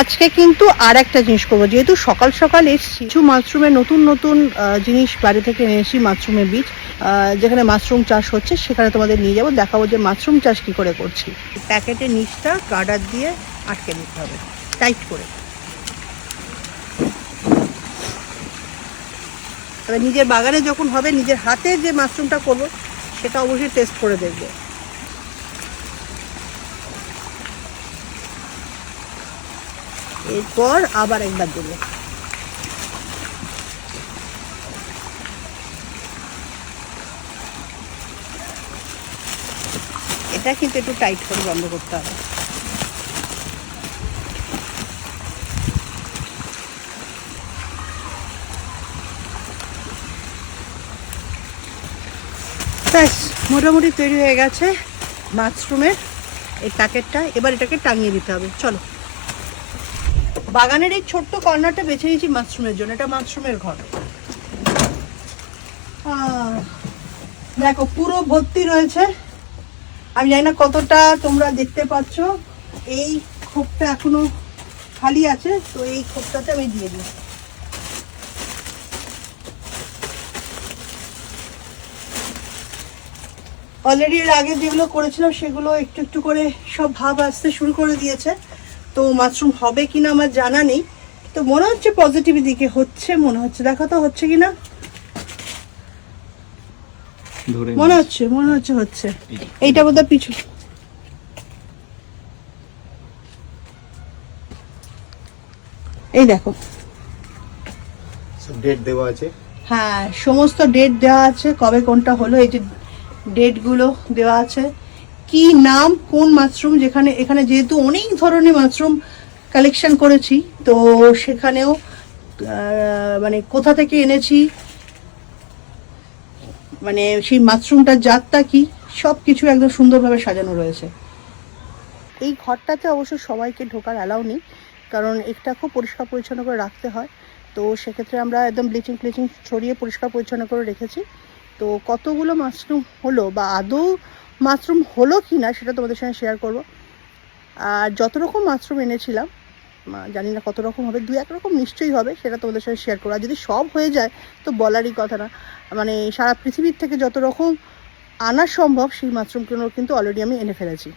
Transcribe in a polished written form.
আজকে কিন্তু আর একটা জিনিস করবো, যেহেতু সকাল সকাল এসছি, কিছু মাশরুমের নতুন নতুন জিনিস বাড়ি থেকে এনেছি, মাশরুমের বীজ, যেখানে মাশরুম চাষ হচ্ছে সেখানে তোমাদের নিয়ে যাবো, দেখাবো যে মাশরুম চাষ কি করে করছি। প্যাকেটের নিচটা গার্ডার দিয়ে আটকে দিতে হবে টাইট করে। তবে নিজের বাগানে যখন হবে, নিজের হাতে যে মাশরুমটা করবো সেটা অবশ্যই টেস্ট করে দেখবো। এরপর আবার একবার দেবো। এটা কিন্তু একটু টাইট করে বন্ধ করতে হবে। ব্যাস, মোটামুটি তৈরি হয়ে গেছে মাশরুমের এই প্যাকেটটা। এবার এটাকে টাঙিয়ে দিতে হবে। চলো, বাগানের এই ছোট্ট কর্নারটা বেছে নিয়েছি মাশরুমের জন্য। এটা মাশরুমের ঘর। দেখো পুরো ভর্তি রয়েছে। আমি জানি না কতটা তোমরা দেখতে পাচ্ছ। এই খোপটা এখনো খালি আছে, তো এই খোপটাতে আমি দিয়ে দিই। অলরেডি এর আগে যেগুলো করেছিলাম সেগুলো একটু একটু করে সব ভাব আসতে শুরু করে দিয়েছে। তো মাশরুম হবে কিনা আমার জানা নেই, তো মনে হচ্ছে পজিটিভ দিকে হচ্ছে, মনে হচ্ছে। দেখো তো হচ্ছে কিনা। মনে হচ্ছে হচ্ছে। এইটা বোধহয় পিছু। এই দেখো, ডেট দেওয়া আছে। হ্যাঁ, সমস্ত ডেট দেওয়া আছে, কবে কোনটা হলো। এই যে ডেটগুলো দেওয়া আছে, কি নাম, কোন মাশরুম। যেখানে এখানে যেহেতু অনেক ধরনের মাশরুম কালেকশন করেছি, তো সেখানেও মানে কোথা থেকে এনেছি, মানে সেই মাশরুমটার জাতটা কি, সব কিছু একদম সুন্দরভাবে সাজানো রয়েছে। এই ঘরটাতে অবশ্য সবাইকে ঢোকার অ্যালাউ নেই, কারণ এটা খুব পরিষ্কার পরিচ্ছন্ন করে রাখতে হয়। তো সেক্ষেত্রে আমরা একদম ব্লিচিং ছড়িয়ে পরিষ্কার পরিচ্ছন্ন করে রেখেছি। তো কতগুলো মাশরুম হলো বা আদৌ মাশরুম হলো কি না সেটা তোমাদের সঙ্গে শেয়ার করব। আর যত রকম মাশরুম এনেছিলাম, জানি না কত রকম হবে, দু এক রকম নিশ্চয়ই হবে, সেটা তোমাদের সঙ্গে শেয়ার করবো। আর যদি সব হয়ে যায় তো বলারই কথা না। মানে সারা পৃথিবীর থেকে যত রকম আনা সম্ভব সেই মাশরুমগুলো কিন্তু অলরেডি আমি এনে ফেলেছি।